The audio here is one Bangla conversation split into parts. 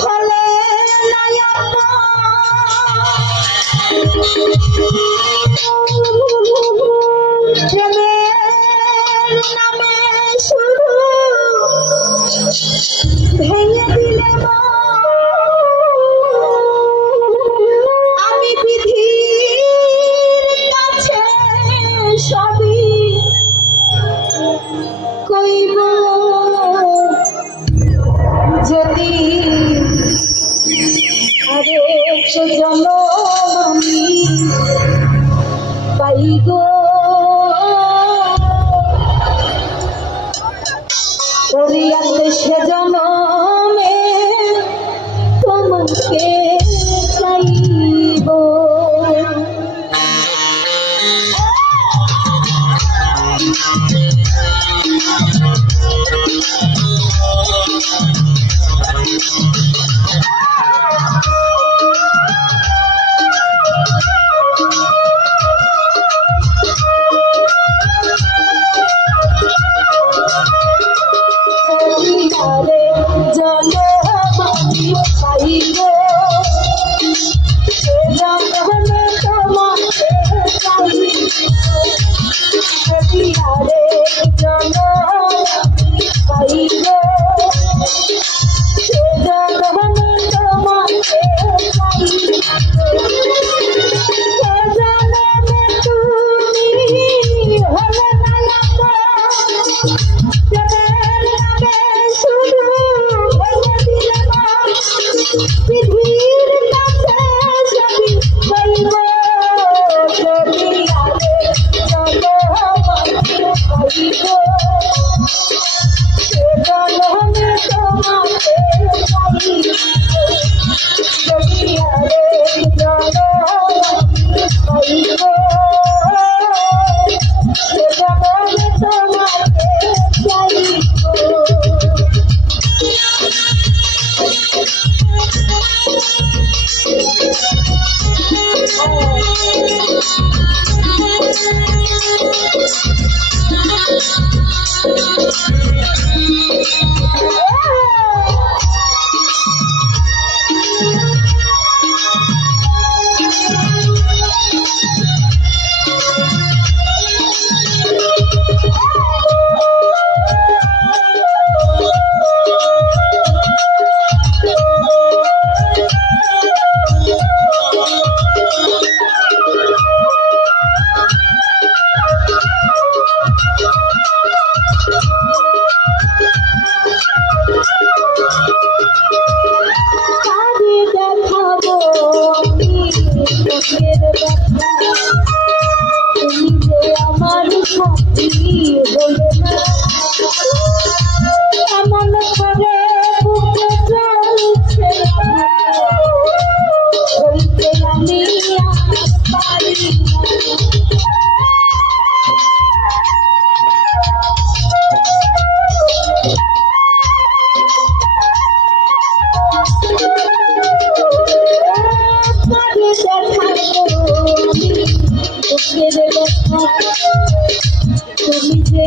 হলে প্রেমের নামে শুরু ভেঙে দিলে আমি বিধির কাছে সবই কইব যদি আরেক জন্ম আমি পাই গো ওরিয়াতে সে জন্মে তোমাকে চাইব জনমানি পাইব সে জনমে তোমাকে চাইব আরে জনমানি পাইব সে জনমে তোমাকে চাইব সে জনমে তুমি হলে না বিধির কাছে সবই কইব যদি আরে জনমানি পাইব সে জনমে তোমাকে চাইব যদি আরে জনমানি পাইব সে জনমে তোমাকে চাইব আমার সাথী হলে না এমন করে বুকে চলছে হইতে আমি পারি তুমি যে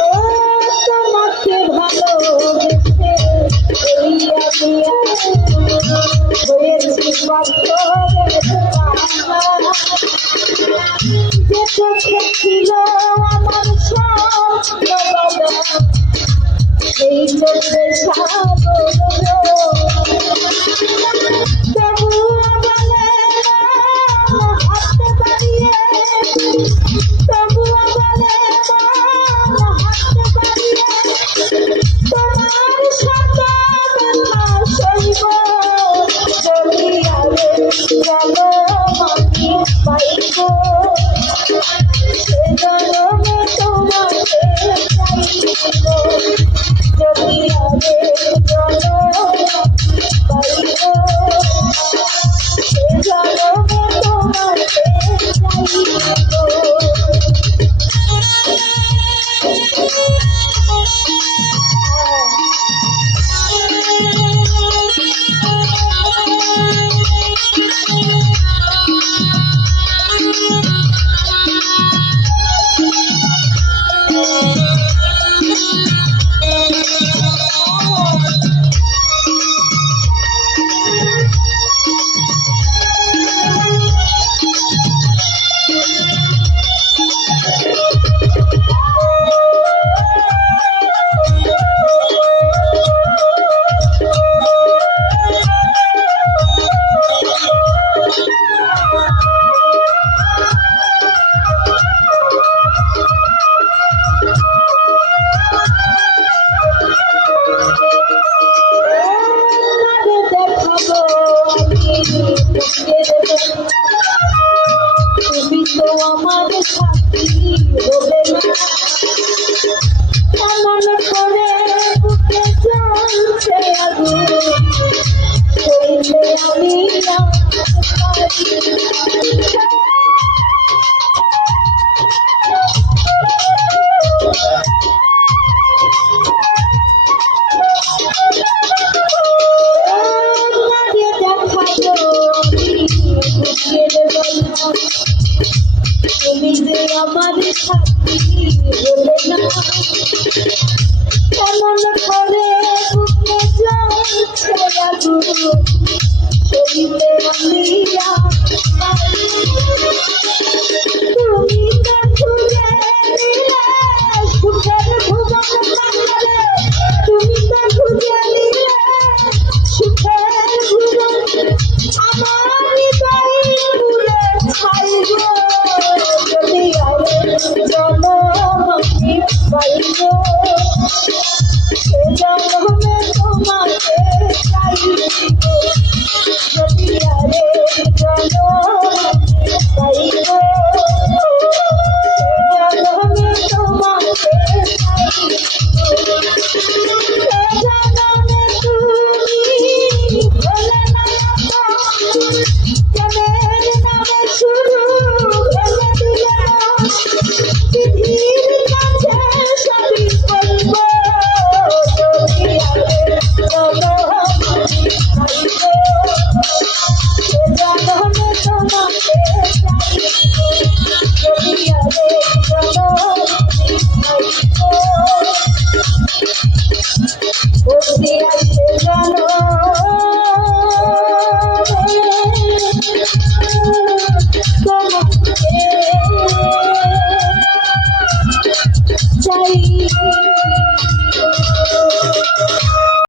ও তোমাকে ভালোবেসে এই আমি হয়েছি পাথরের পাহাড়। যে চোখে ছিল আমার স্বপ্ন এই চোখে সাগর তবুও বলে হাতে দাঁড়িয়ে তবুও বলে হাতে দাঁড়িয়ে তোমার সাথে কথা সইব বলিয়ারে চলো আমি পাইব সে জনমে তোমাকে চাইব বলিয়ারে চলো পাইব সে জনমে তোমাকে তুমি তো আমার সাথী হবে না এমন করে বুকে জ্বলছে আগুন হইলে আমি না তুমি যে আমার সাথী হলে না এমন করে বুকে জ্বলছে আগুন হইলে আমি না তুমি তো খুঁজে নিলে সুখের ভুবন পাহাড়ে তুমি তো খুঁজে নিলে সুখের ভুবন আমার হৃদয় পুরে ছাইব যদি আরে জনমকে পাইব সে জনমে তোমাকে চাইব যদি আরে জনমকে পাইব সে জনমে তোমাকে চাইব সে জনমে তুমি ভোলে না প্রেমের নামে শুরু ভেবে দিলে পৃথিবীর কাছে সবই বলব যদি আরে জনমকে পাইব সে জনমে তোমাকে চাইব যদি আরে জনমকে পাইব বলতে আসে তোমাকে চাই